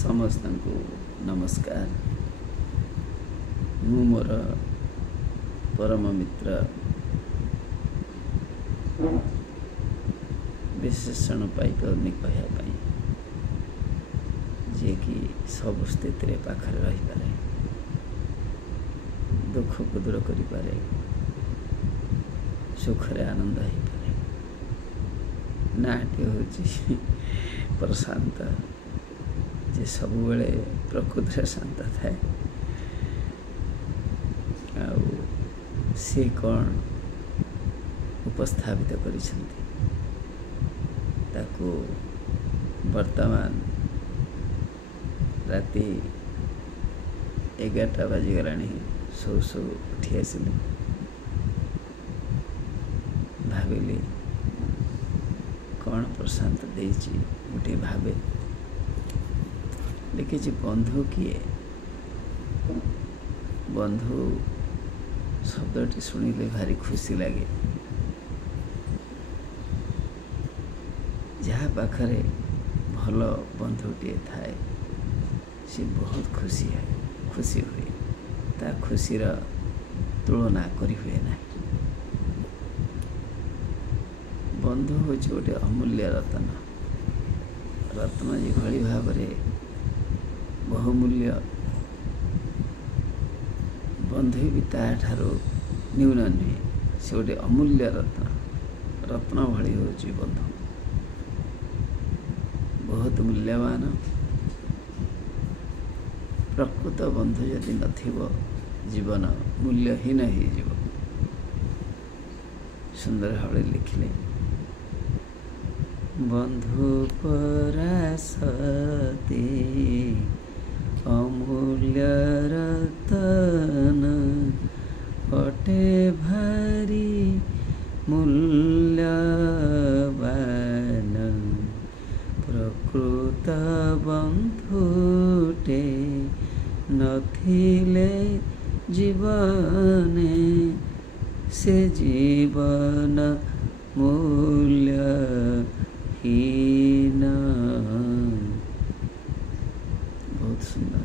समस्त को नमस्कार। मु मोर परम मित्र विशेषण पाई कहवाई जे कि सब स्थिति पाखरे रही पारे, दुख को दूर करि पारे, सुखरे आनंद हो पारे। नाटी हूँ प्रशांत, जे सब बेले प्रकृति शांत थाए। सी कौन उपस्थापित करिसेंती ताकू वर्तमान राति 11टा बाजिगलाणी सो सो उठी आसिली। भाविली कौन प्रशांत देची गोटे भावे लिखी बंधु किए। बंधु शब्दटी शुणिले भारी खुशी लगे। जहाँ पाखरे भल बंधुटे थाए सी बहुत खुशी हुए। ता खुशीर तुलना करी हुए ना। बंधु हूँ गोटे अमूल्य रत्न। रत्न जो भाव बहुमूल्य, बंधु भी ताठारो न्यून नुहे। से गोटे अमूल्य रत्न। रत्न भली हूँ बंधु, बहुत मूल्यवान। प्रकृत बंधु यदि नथिबो जीवन मूल्यहीन हो। सुंदर भाव लिखिले, बंधु परासती अमूल्य रतन अटे भारी मूल्यवान। प्रकृत बंधुटे नथिले जीवने से जीवन मूल्यहीन। बहुत सुंदर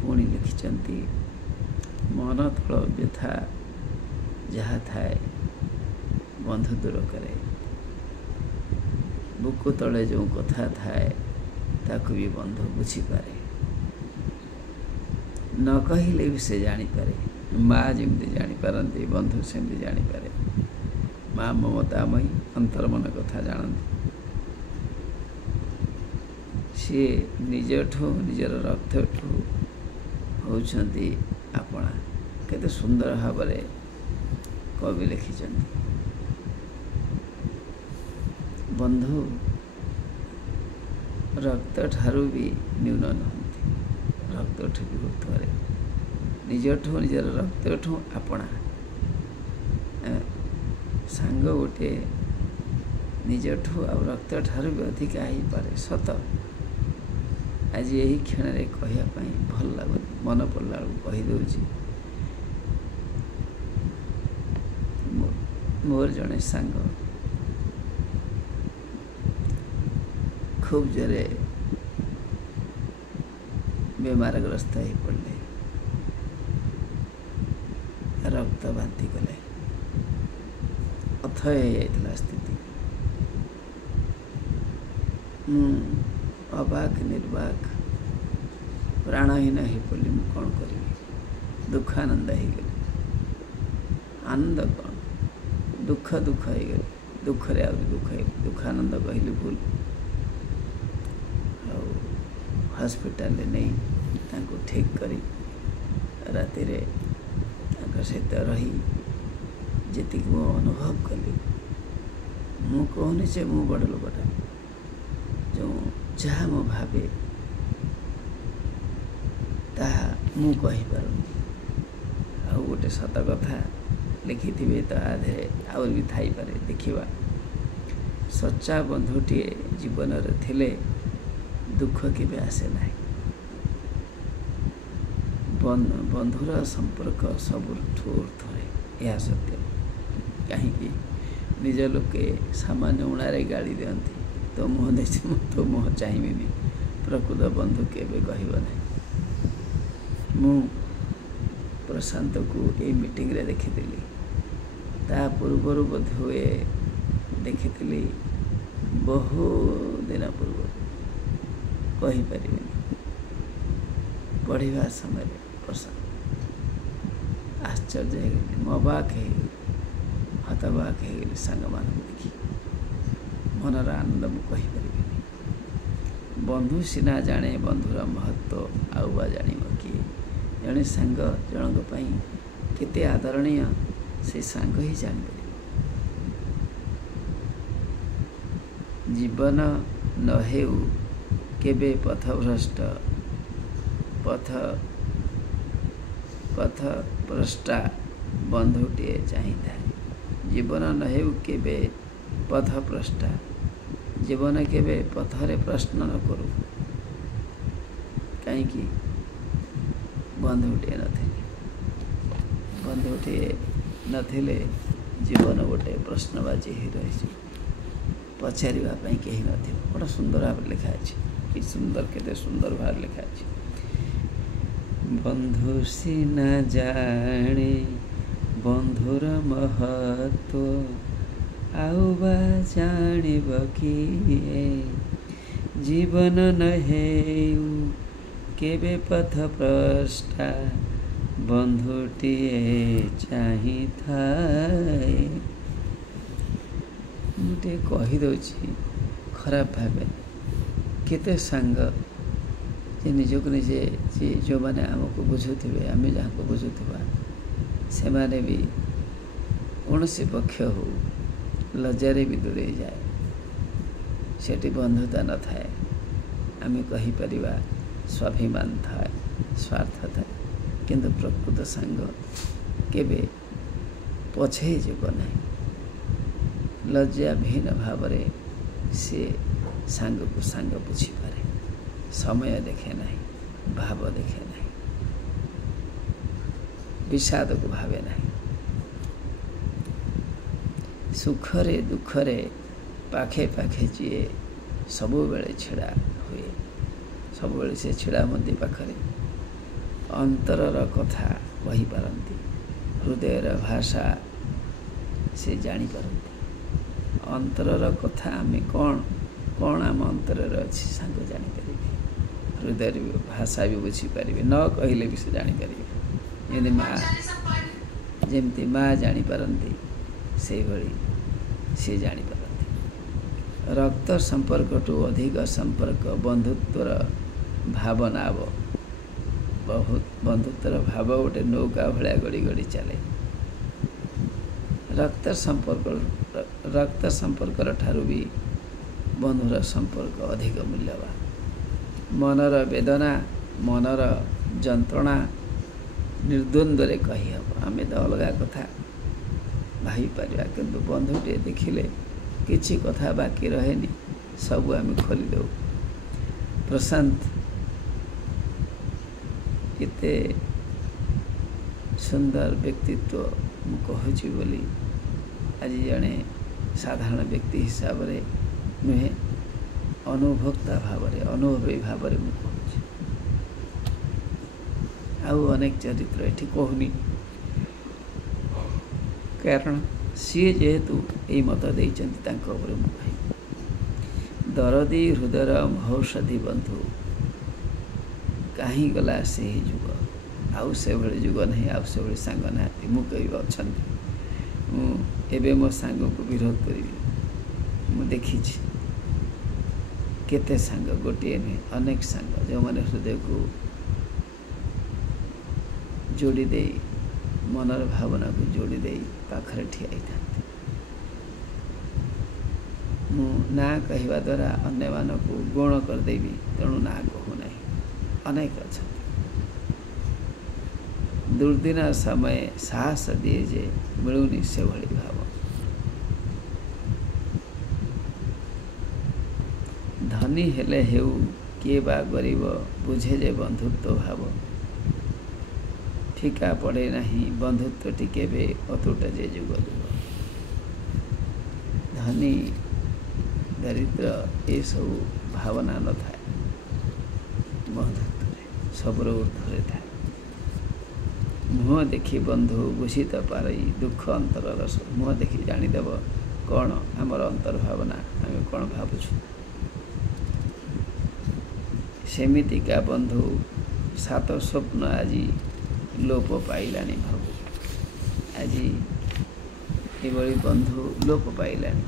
पुणी लिखिचंती, मन तल व्यथा जहाँ थाए बंधु दूर करे। बुकु तले जो कथा थाए ताकू भी बंधु बुझीपारे, न कहले भी से जानीपारे। माँ जमी जानीपारती बंधु सेमती जानीपारे। माँ ममतामयी अंतर्मन कथा जानती। सी निजठू निजर रक्तठू होउछंती आपणा। केते सुंदर भाव कवि लिखिछंती। बंधु रक्त ठारू भी न्यून नहंती। रक्त ठू भी ऊर्ध्वरे। निजठू निजर रक्तठू आपणा। सांग गोटे निजठू आ रक्त ठारू भी अधिक हो पारे। सत आज यही क्षण रे कहवाई भल लगुनि। मन पड़ला कहीदे। मोर जड़े सांग खूब जोरे बेमारग्रस्त हो पड़े, रक्त बांति कले, अथय हो स्थिति। अबाक निर्वाक प्राणहीन हो पड़ी। मु कौन करी? दुखानंद हो गली। आनंद कौन? दुख दुख हो गली। दुख रे आउरी दुख हो। दुखानंद कहली भूल। हॉस्पिटल नहीं ठीक करी राति रे सहित रही जी मो अनुभव कली। मु कहूनी जे मु बड़ लोकटा जो जहाँ मो भावे ताहा मु कही पारुनी। आ गोटे सत कथा लिखि तो आधे आउर भी थाई पारे। देखिबा सच्चा बंधुटीए जीवन रे थिले दुख केबे आसे ना। बंधुर संपर्क सबुठू ऊर्ध्वरे। यह सत्य। कहीं निज लोके सामान्य उणारे गाड़ी दियंती तो मुह दे तो मुह चाहिए प्रकृत बंधु केबे कहब नहीं। मु प्रशांत को ये मीटिंग रे देखी ता पूर्वर बोध हुए देखी बहु दिन पूर्व कहीपर पढ़ा समय प्रशांत आश्चर्य हो अबाक हतबाक हो सांग मान देखी मनर आनंद मुझे बंधु सीना जाने बंधुर महत्व आउबा जान किए जड़े सांग जनक केते आदरणीय से सांग ही जापर जीवन न हेउ केबे पथभ्रष्ट पथभ्रष्टा बंधुटे चाहिए जीवन न हेउ केबे पथभ्रष्टा जीवन केबे पथरे प्रश्न न करू कहीं बंधुटे नथिले जीवन गोटे प्रश्नबाजी ही रही पचारिवाई कहीं न बड़ा सुंदर भाव लिखा है कि सुंदर केते सुंदर भाव लिखा है बंधु सीना जाने बंधुर महत्व आउबा जानिब किए जीवन न हेउ केबे पथभ्रष्टा बंधुटीए चाही थाए मुझे कहीदे खराब भावे केते सांग जे निजक निजे जी जो मैंने आमको बुझुवे आम जहाँ को बुझुवा से माने भी कौन से पक्ष हो लज्जारे भी दूरे जाए सेठी बंधुता न थाए आम कहीपर स्वाभिमान थाए स्वार्थ थाए किंतु प्रकृत सांग केबे पछे जीव नहीं लज्जा विहीन भाव सी सांग को सांग बुझीपारे समय देखे नहीं भाव देखे नहीं विषाद को भावे नहीं सुखरे दुखरे पाखे पाखे जी सब बेले छिड़ा हुए सब बेले से छिड़ा हुंती पाखरे अंतरर कथा कही पारती हृदयर भाषा से जानी पारती अंतरर कथा आम कौन आम अंतर अच्छी सांग जापर हृदय भाषा भी बुझीपारे न कहले भी से जापर जमी माँ जमती माँ जापारती से भली सी जापारती रक्त संपर्क टू अधिक संपर्क बंधुत्वर भावना बहुत बंधुत्वर भाव गोटे नौका भाया गड़ी गड़ी चले रक्त संपर्क ठारू भी बंधुर संपर्क अधिक मूल्यवान मनर वेदना मनर जंत्रणा निर्द्वंद्व कही हम आम तो अलग कथा भाई पारिबा किंतु बंधुटे देखिले किछि कथा बाकी रहेनी सब आम खोली दो प्रशांत केते सुंदर व्यक्तित्व मु कहूची बोली आज जड़े साधारण व्यक्ति हिसाब से नुहे अनुभोक्ता भाव अनुभवी भाव मुझे आउ अनेक चरित्र ये कहूनी कारण सी जेहेतु यही मत देते मुझे दरदी हृदय महौषधि बंधु कहीं गला से ही जुग आउ से भले जुग नहीं आउ से भले सांग ना मुझे अच्छा एबे मो सांग को विरोध करी मु देखी केते सांग गोटे नहीं अनेक सांग जो मैंने हृदय को जोड़ी दे मनर भावना को जोड़ी दे पाखरे ठिया था मु ना कहवा द्वारा अन्य मान को गौण करदेवी तेणु ना कहू ना अनेक अच्छा दुर्दिन समय साहस दिए जे मिलूनी से भली भाव धनी हेले हेउ किए बा गरीब बुझे जे बंधुत्व भाव फिका पड़े नहीं बंधुत्व टिके बे अतुट जे जुग जुग धनी दरिद्र ये सब भावना न थाए ବନ୍ଧୁତ୍ୱରେ ସବୁର ଊର୍ଦ୍ଧ୍ୱରେ ଥାଏ। ମୁହଁ ଦେଖି ବନ୍ଧୁ ବୁଝି ତ ପାରି ଦୁଃଖ ଅନ୍ତରର ମୁହଁ ଦେଖି ଜାଣିଦେବ କ'ଣ ଆମର ଅନ୍ତର୍ଭାବନା, ଆମେ କ'ଣ ଭାବୁଛୁ। ସେମିତିକା ବନ୍ଧୁ ସାତ ସ୍ୱପ୍ନ ଆଜି ଲୋପ ପାଇଲାଣି ଭାବୁ। ଆଜି ଏଭଳି ବନ୍ଧୁ ଲୋପ ପାଇଲାଣି।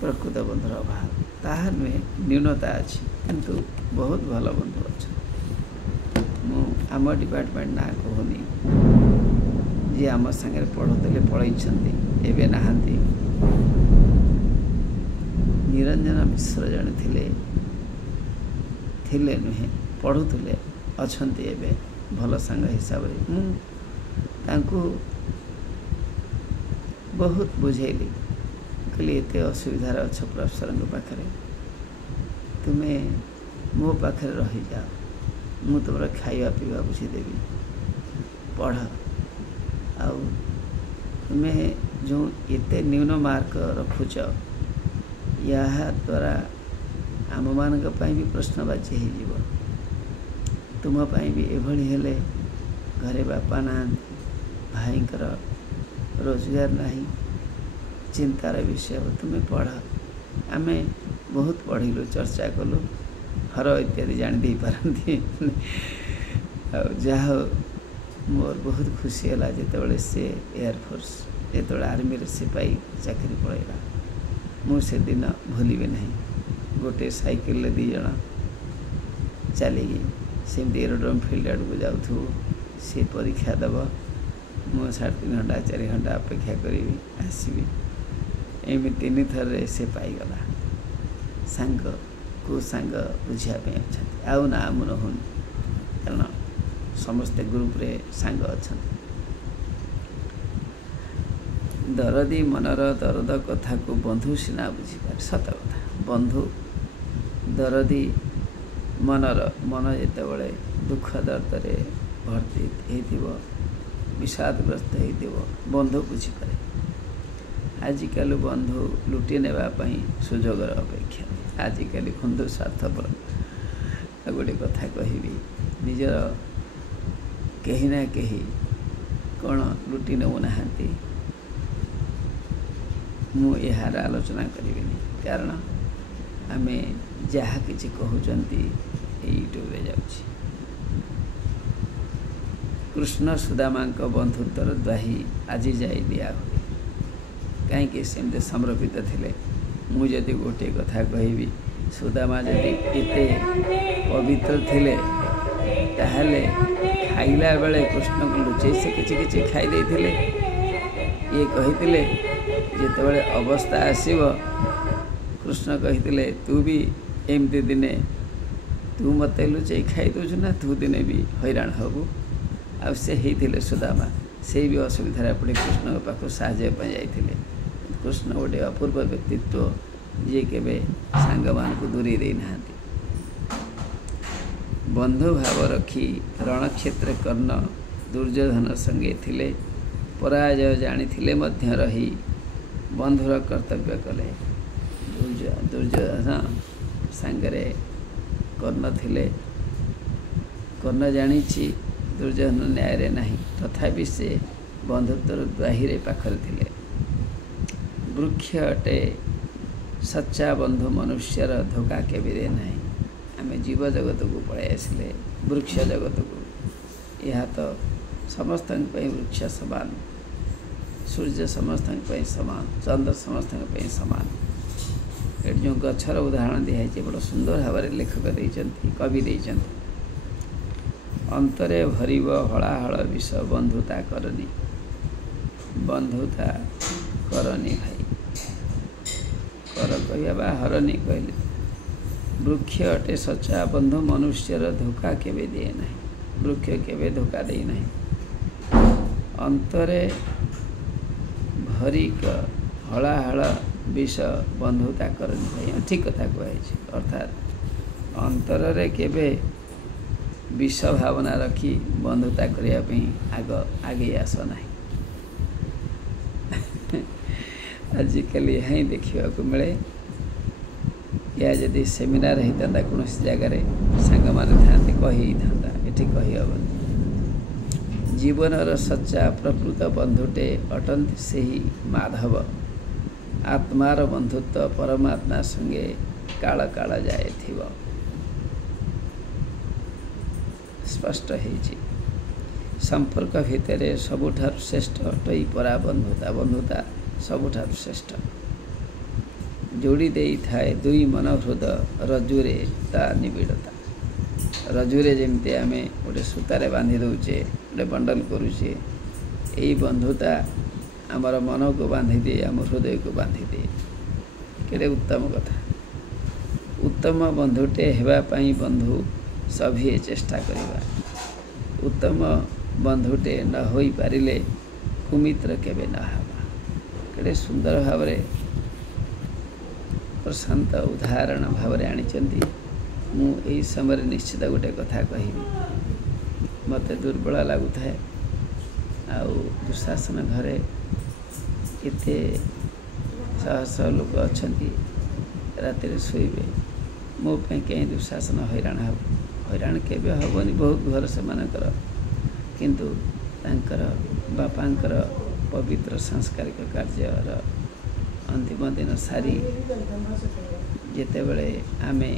ପ୍ରକୃତ ବନ୍ଧୁର ଅଭାବ ତାହା ନୁହେଁ, ନ୍ୟୁନତା ଅଛି, କିନ୍ତୁ ବହୁତ ଭଲ ବନ୍ଧୁ ଅଛନ୍ତି। ମୁଁ ଆମ ଡିପାର୍ଟମେଣ୍ଟ ନାଁ କହୁନି, ଯିଏ ଆମ ସାଙ୍ଗରେ ପଢ଼ୁଥିଲେ ପଳେଇଛନ୍ତି, ଏବେ ନାହାନ୍ତି। ନିରଞ୍ଜନ ମିଶ୍ର ଜଣେ ଥିଲେ ନୁହେଁ, ପଢ଼ୁଥିଲେ, ଅଛନ୍ତି ଏବେ ଭଲ ସାଙ୍ଗ ହିସାବରେ। ମୁଁ ତାଙ୍କୁ ବହୁତ ବୁଝେଇଲି, କହିଲି ଏତେ ଅସୁବିଧାରେ ଅଛ ପ୍ରଫେସରଙ୍କ ପାଖରେ, ତୁମେ ମୋ ପାଖରେ ରହିଯାଅ, ମୁଁ ତୁମର ଖାଇବା ପିଇବା ବୁଝିଦେବି, ପଢ଼। ଆଉ ତୁମେ ଯେଉଁ ଏତେ ନ୍ୟୁନ ମାର୍କ ରଖୁଛ, ଏହା ଦ୍ୱାରା ଆମମାନଙ୍କ ପାଇଁ ବି ପ୍ରଶ୍ନବାଚୀ ହେଇଯିବ। ତୁମ ପାଇଁ ବି ଏଭଳି ହେଲେ ଘରେ ବାପା ନାହାନ୍ତି, ଭାଇଙ୍କର ରୋଜଗାର ନାହିଁ, ଚିନ୍ତାର ବିଷୟ। ତୁମେ ପଢ଼। ଆମେ ବହୁତ ପଢ଼ିଲୁ, ଚର୍ଚ୍ଚା କଲୁ, ହର ଇତ୍ୟାଦି ଜାଣି ଦେଇପାରନ୍ତି। ଆଉ ଯାହା ହଉ ମୋର ବହୁତ ଖୁସି ହେଲା ଯେତେବେଳେ ସେ ଏୟାରଫୋର୍ସ, ଯେତେବେଳେ ଆର୍ମିରେ ସିପାହୀ ଚାକିରି ପଳେଇଲା। ମୁଁ ସେଦିନ ଭୁଲିବି ନାହିଁ। ଗୋଟେ ସାଇକେଲରେ 2 ଜଣ ଚାଲିକି ସେମିତି ଏରୋଡ୍ରମ୍ ଫିଲ୍ଡ ଆଡ଼କୁ ଯାଉଥିବୁ। ସେ ପରୀକ୍ଷା ଦେବ, ମୁଁ 3.5 ଘଣ୍ଟା 4 ଘଣ୍ଟା ଅପେକ୍ଷା କରିବି, ଆସିବି। ଏମିତି 3 ଥରରେ ସେ ପାଇଗଲା। ସାଙ୍ଗ କେଉଁ ସାଙ୍ଗ ବୁଝିବା ପାଇଁ ଅଛନ୍ତି, ଆଉ ନା ମୁଁ ରହୁନି, କାରଣ ସମସ୍ତେ ଗ୍ରୁପରେ ସାଙ୍ଗ ଅଛନ୍ତି। ଦରଦୀ ମନର ଦରଦ କଥାକୁ ବନ୍ଧୁ ସିନା ବୁଝିପାରେ, ସତ କଥା। ବନ୍ଧୁ ଦରଦୀ ମନ ଯେତେବେଳେ ଦୁଃଖ ଦର୍ଦରେ ଭର୍ତ୍ତି ହେଇଥିବ, ବିଷାଦଗ୍ରସ୍ତ ହେଇଥିବ, ବନ୍ଧୁ ବୁଝିପାରେ। ଆଜିକାଲି ବନ୍ଧୁ ଲୁଟି ନେବା ପାଇଁ ସୁଯୋଗର ଅପେକ୍ଷା। ଆଜିକାଲି ବନ୍ଧୁ ସ୍ୱାର୍ଥପର। ଆଉ ଗୋଟେ କଥା କହିବି, ନିଜର କେହି ନା କେହି କ'ଣ ଲୁଟି ନେଉନାହାନ୍ତି। ମୁଁ ଏହାର ଆଲୋଚନା କରିବିନି, କାରଣ ଆମେ ଯାହା କିଛି କହୁଛନ୍ତି ୟୁଟ୍ୟୁବରେ ଯାଉଛି। କୃଷ୍ଣ ସୁଦାମାଙ୍କ ବନ୍ଧୁତ୍ୱର ଦ୍ୱାହି ଆଜି ଯାଇ ଦିଆ ହୁଏ। କାହିଁକି ସେମିତି ସମର୍ପିତ ଥିଲେ। ମୁଁ ଯଦି ଗୋଟିଏ କଥା କହିବି, ସୁଦାମା ଯଦି ଏତେ ପବିତ୍ର ଥିଲେ, ତାହେଲେ ଖାଇଲା ବେଳେ କୃଷ୍ଣଙ୍କୁ ଲୁଚେଇ ସେ କିଛି ଖାଇ ଦେଇଥିଲେ। ଇଏ କହିଥିଲେ ଯେତେବେଳେ ଅବସ୍ଥା ଆସିବ, କୃଷ୍ଣ କହିଥିଲେ ତୁ ବି ଏମିତି ଦିନେ, ତୁ ମୋତେ ଲୁଚେଇ ଖାଇ ଦେଉଛୁ ନା, ତୁ ଦିନେ ବି ହଇରାଣ ହେବୁ। ଆଉ ସେ ହେଇଥିଲେ ସୁଦାମା, ସେ ବି ଅସୁବିଧାରେ ପଡ଼ି କୃଷ୍ଣଙ୍କ ପାଖକୁ ସାହାଯ୍ୟ ପାଇଁ ଯାଇଥିଲେ। କୃଷ୍ଣ ଗୋଟେ ଅପୂର୍ବ ବ୍ୟକ୍ତିତ୍ୱ, ଯିଏ କେବେ ସାଙ୍ଗମାନଙ୍କୁ ଦୂରେଇ ଦେଇନାହାନ୍ତି। ବନ୍ଧୁ ଭାବ ରଖି ରଣକ୍ଷେତ୍ରରେ କର୍ଣ୍ଣ ଦୁର୍ଯ୍ୟୋଧନ ସଙ୍ଗେ ଥିଲେ, ପରାଜୟ ଜାଣିଥିଲେ ମଧ୍ୟ ରହି ବନ୍ଧୁର କର୍ତ୍ତବ୍ୟ କଲେ। ଦୁର୍ଯ୍ୟୋଧନ ସାଙ୍ଗରେ କର୍ଣ୍ଣ ଥିଲେ। କର୍ଣ୍ଣ ଜାଣିଛି ଦୁର୍ଯ୍ୟୋଧନ ନ୍ୟାୟରେ ନାହିଁ, ତଥାପି ସେ ବନ୍ଧୁତ୍ୱର ଦ୍ୱାହିରେ ପାଖରେ ଥିଲେ। ବୃକ୍ଷ ଅଟେ ସଚ୍ଚା ବନ୍ଧୁ ମନୁଷ୍ୟର ଧୋକା କେବେ ଦିଏ ନାହିଁ। ଆମେ ଜୀବ ଜଗତକୁ ପଳାଇ ଆସିଲେ, ବୃକ୍ଷ ଜଗତକୁ। ଏହା ତ ସମସ୍ତଙ୍କ ପାଇଁ ବୃକ୍ଷ ସମାନ, ସୂର୍ଯ୍ୟ ସମସ୍ତଙ୍କ ପାଇଁ ସମାନ, ଚନ୍ଦ୍ର ସମସ୍ତଙ୍କ ପାଇଁ ସମାନ। ଏଠି ଯେଉଁ ଗଛର ଉଦାହରଣ ଦିଆହେଇଛି, ବଡ଼ ସୁନ୍ଦର ଭାବରେ ଲେଖକ ଦେଇଛନ୍ତି, କବି ଦେଇଛନ୍ତି। ଅନ୍ତରେ ଭରିବ ହଳାହଳ ବିଷ, ବନ୍ଧୁତା କରନି, ବନ୍ଧୁତା କରନି ଭାଇ। କର କହିବା ବା ହରନି କହିଲେ। ବୃକ୍ଷ ଅଟେ ସଚ୍ଚା ବନ୍ଧୁ ମନୁଷ୍ୟର ଧୋକା କେବେ ଦିଏ ନାହିଁ। ବୃକ୍ଷ କେବେ ଧୋକା ଦେଇନାହିଁ। ଅନ୍ତରେ ଭରିକ ହଳାହଳ ବିଷ, ବନ୍ଧୁତା କରନି ଭାଇ। ଠିକ୍ କଥା କୁହାଯାଇଛି। ଅର୍ଥାତ୍ ଅନ୍ତରରେ କେବେ ବିଷ ଭାବନା ରଖି ବନ୍ଧୁତା କରିବା ପାଇଁ ଆଗେଇ ଆସ ନାହିଁ। ଆଜିକାଲି ଏହା ହିଁ ଦେଖିବାକୁ ମିଳେ। या जदि सेमिनार होता कौन जगार सांग मैंने था कही था ये कहीहबनी जीवनर सच्चा प्रकृत बंधुटे अटंती से ही माधव आत्मार बंधुत्व परमात्मा संगे काल काल जाए थिव स्पष्ट है संपर्क भितर सबुठार श्रेष्ठ अटई परा बंधुता बंधुता सबुठार श्रेष्ठ जोड़ी दे थाए दुई मन हृदय रजुरे ता निबिड़ता रजुरे जमती आम गोटे सूतार बांधि दौचे गोटे बंडल करुचे यही बंधुता आमर मन को बांधि दिए आम हृदय को बांधि दिए केड़े उत्तम कथा उत्तम बंधुटे हेबाई बंधु सभी चेष्टा करिबा उत्तम बंधुटे न होई पारिले कुमित्र केबे न हवा केड़े सुंदर भाव प्रशांत उदाहरण भाव आनी मुझे समय निश्चित गोटे कथा कहि मत दुर्बल लगुता है आउ दुशासन घरे केते शह शह लोक अच्छा राति शोबे मोपाई कहीं दुशासन हैरान हैरान केबे हेनी बहुत घर से मानकर किंतु तांकर बापांकर पवित्र सांस्कारिक कार्यर अंतिम दिन सारी जिते बड़े आमे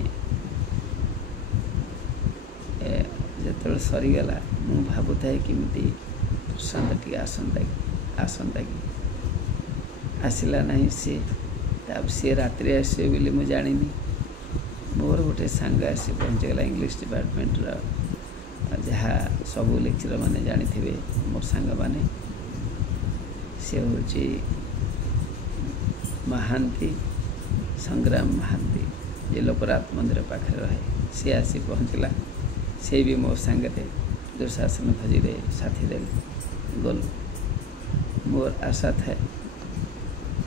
जिते सरीगला मु भावुए किमिति प्रशांत टी आसंता कि आसला ना सी रात्रि आसे बोली मुझे जानी मोर गोटे सांग आसी पहुँचगला इंग्लिश डिपार्टमेंट जहाँ सबू लेक्चर मैंने जानी थे मोर सांग मैंने सी हूँ महांती संग्राम महांती जे लोकनाथ मंदिर पाखे रहे सी आसी पहुँचला से भी मो सांगे दुशासन भोजी साथी दे गल मोर आशा था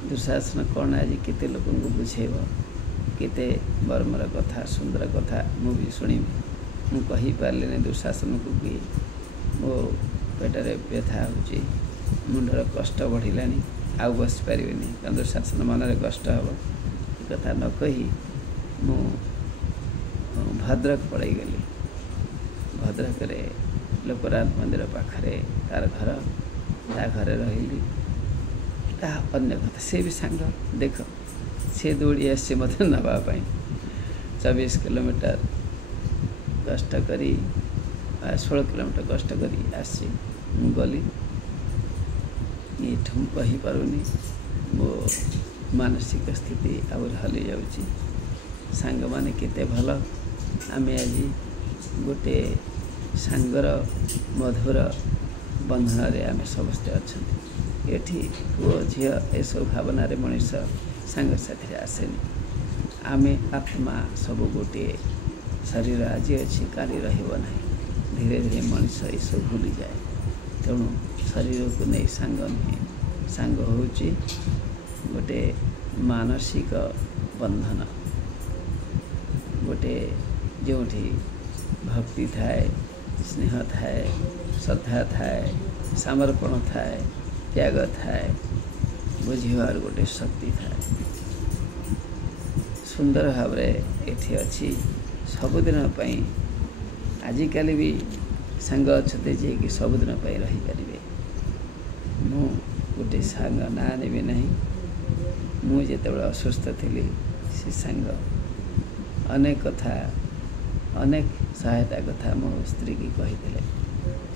दुशासन कौन आज केते लोक बुझेब केते बर्मर कथा सुंदर कथा मुझे शुणी मुझे पारे दुशासन को कि मो पेटर व्यथा हो मुंडर कष्ट बढ़ला आउ बस पारे कारण दुशासन मनरे कष्ट हम कथा न कही मु भद्रक पड़े गली भद्रक लोकनाथ मंदिर पाखे तार घर ता घरे रही अन्य कथा से भी सांग देख से दौड़ी आसे मत नापी 24 किलोमीटर कष्ट करी 16 किलोमीटर कष्ट करी आसी गली ये कही पारुनी मो मानसिक स्थिति आउर हली जाउची सांग माने केते भल आमे आज गोटे सांगर मधुर बंधन रे आमे समस्ते अच्छा एठी पुओ झी ए सब भावना रे मनुष्य सांग साथी आसेनी आमे आत्मा सब गोटे शरीर आज अच्छी काली रहिबो नहीं धीरे धीरे मनुष्य ये सब भूली जाए तेणु शरीर को नहीं सांग नुहे सांग होची गोटे मानसिक बंधन गोटे जो भक्ति थाए स्नेह थाए श्रद्धा थाए समर्पण थाए त्याग थाए बुझीबार गोटे शक्ति थाए सुंदर भाव एठी अच्छी सबुदिन आजिकल भी सांग अच्छे जे कि सबुदिन रही पारे मु गोटे सांग ना नेबी नहीं मुझे असुस्थ थी से सांग अनेक कथा अनेक सहायता कथा मो स्त्री की कही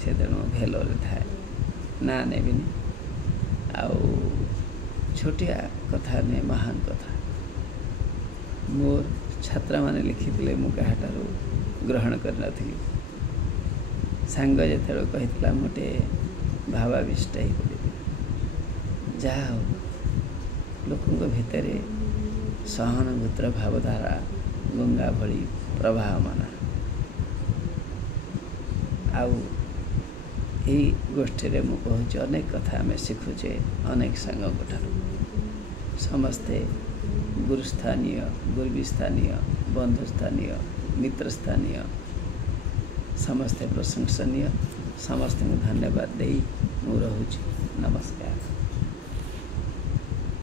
से तेणु भेलोर थाए ना नेबिनी आउ छोटिया कथा नहीं महान कथा मोर छात्रा माने लिखी मु कहाठार ग्रहण कर नी सांग जो कही मोटे भावाविष्ट जहा लोकों भितर सहानुभूतिर भावधारा गंगा भली प्रवाहमान आउ यही गोष्ठी में मुझे अनेक कथा आम शिखुचे अनेक सांग समस्ते गुरुस्थानीय गुरुस्थानीय बंधुस्थानीय मित्रस्थानीय समस्ते प्रशंसनीय समस्त धन्यवाद दे मु रहुछि नमस्कार।